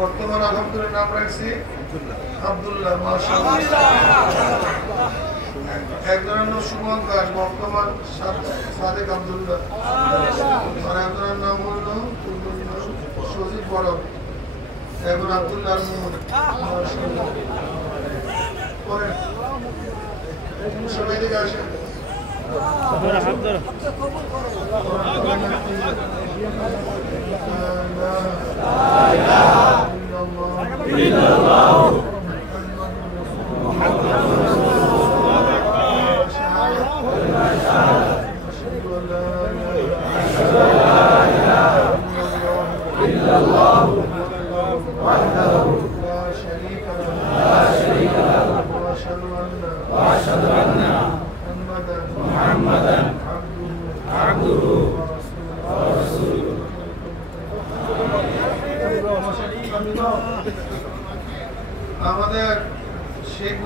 বর্তমান আলহামদুলিল্লাহ নাম রাখছি আব্দুল্লাহ। মাশাআল্লাহ। একজনের নাম সুমন দাস, বর্তমান সাদেক আব্দুল্লাহ। আর একজনের নাম হল সজীব বড়, এখন আব্দুল্লাহ মোহাম্মদ। মাশাআল্লাহ। পরে সবাই দিকে আসেন। আমাদের শেখ